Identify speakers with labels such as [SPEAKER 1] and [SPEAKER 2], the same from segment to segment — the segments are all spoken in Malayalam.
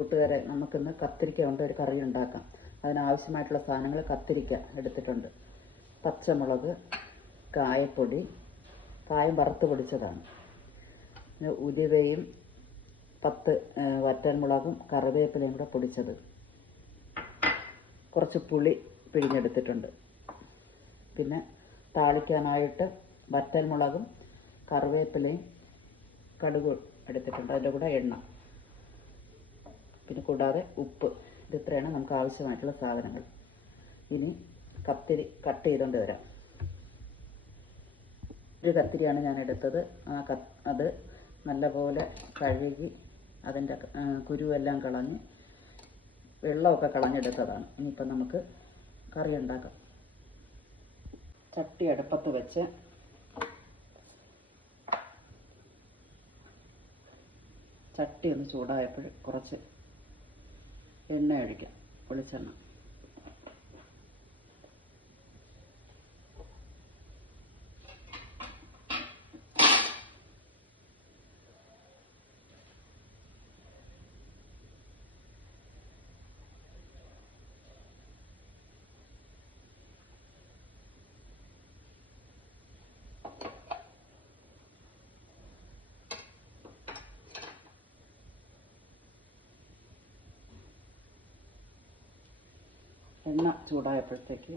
[SPEAKER 1] കൂട്ടുകാരെ നമുക്കിന്ന് കത്തിരിക്ക കൊണ്ട് ഒരു കറി ഉണ്ടാക്കാം. അതിനാവശ്യമായിട്ടുള്ള സാധനങ്ങൾ കത്തിരിക്ക എടുത്തിട്ടുണ്ട്. പച്ചമുളക് കായപ്പൊടി കായം വറുത്ത് പൊടിച്ചതാണ്. പിന്നെ ഉലുവയും പത്ത് വറ്റൻമുളകും കറിവേപ്പിലയും കൂടെ പൊടിച്ചത്. കുറച്ച് പുളി പിഴിഞ്ഞെടുത്തിട്ടുണ്ട്. പിന്നെ താളിക്കാനായിട്ട് വറ്റൽമുളകും കറിവേപ്പിലയും കടുക് എടുത്തിട്ടുണ്ട്. അതിന്റെ കൂടെ എണ്ണ. പിന്നെ കൂടാതെ ഉപ്പ്. ഇത് ഇത്രയാണ് നമുക്ക് ആവശ്യമായിട്ടുള്ള സാധനങ്ങൾ. ഇനി കത്തിരി കട്ട് ചെയ്തുകൊണ്ട് വരാം. ഒരു കത്തിരിയാണ് ഞാൻ എടുത്തത്. ആ അത് നല്ലപോലെ കഴുകി അതിന്റെ കുരുവെല്ലാം കളഞ്ഞ് വെള്ളമൊക്കെ കളഞ്ഞെടുത്തതാണ്. ഇനിയിപ്പം നമുക്ക് കറി ഉണ്ടാക്കാം. ചട്ടി അടുപ്പത്ത് വെച്ച് ചട്ടി ഒന്ന് ചൂടായപ്പോൾ കുറച്ച് എണ്ണ ഒഴിക്കാം. വെളിച്ചെണ്ണ. എണ്ണ ചൂടായപ്പോഴത്തേക്ക്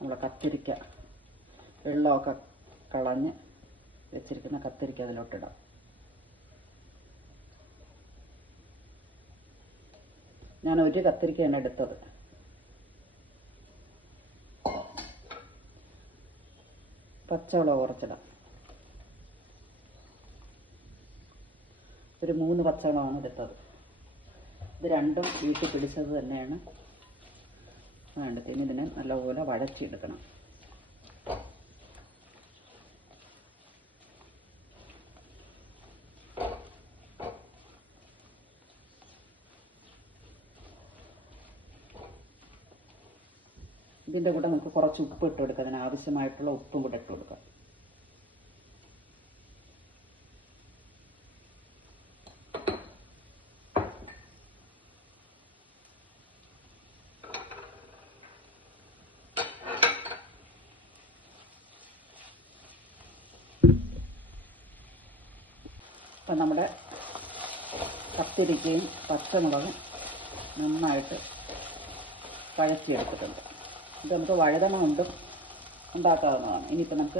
[SPEAKER 1] നമ്മൾ കത്തിരിക്ക വെള്ളമൊക്കെ കളഞ്ഞ് വെച്ചിരിക്കുന്ന കത്തിരിക്ക അതിലോട്ടിടാം. ഞാൻ ഒരു കത്തിരിക്കയാണ് എടുത്തത്. പച്ചമുളക് കുറച്ചിടാം. ഒരു മൂന്ന് പച്ചമുളകാണ് എടുത്തത്. ഇത് രണ്ടും വീട്ടിൽ പിടിച്ചത് തന്നെയാണ്. വേണ്ടത് ഇനി ഇതിനെ നല്ലപോലെ വഴച്ചെടുക്കണം ഇതിന്റെ കൂടെ നമുക്ക് കുറച്ച് ഉപ്പ് ഇട്ട് കൊടുക്കാം. അതിന് ആവശ്യമായിട്ടുള്ള ഉപ്പും കൂടെ ഇട്ട് കൊടുക്കാം. അപ്പം നമ്മുടെ കത്തിരിക്കയും പച്ചമുളകും നന്നായിട്ട് വഴറ്റിയെടുത്തിട്ടുണ്ട്. ഇത് നമുക്ക് വഴുതണ കൊണ്ടും ഉണ്ടാക്കാവുന്നതാണ്. ഇനിയിപ്പോൾ നമുക്ക്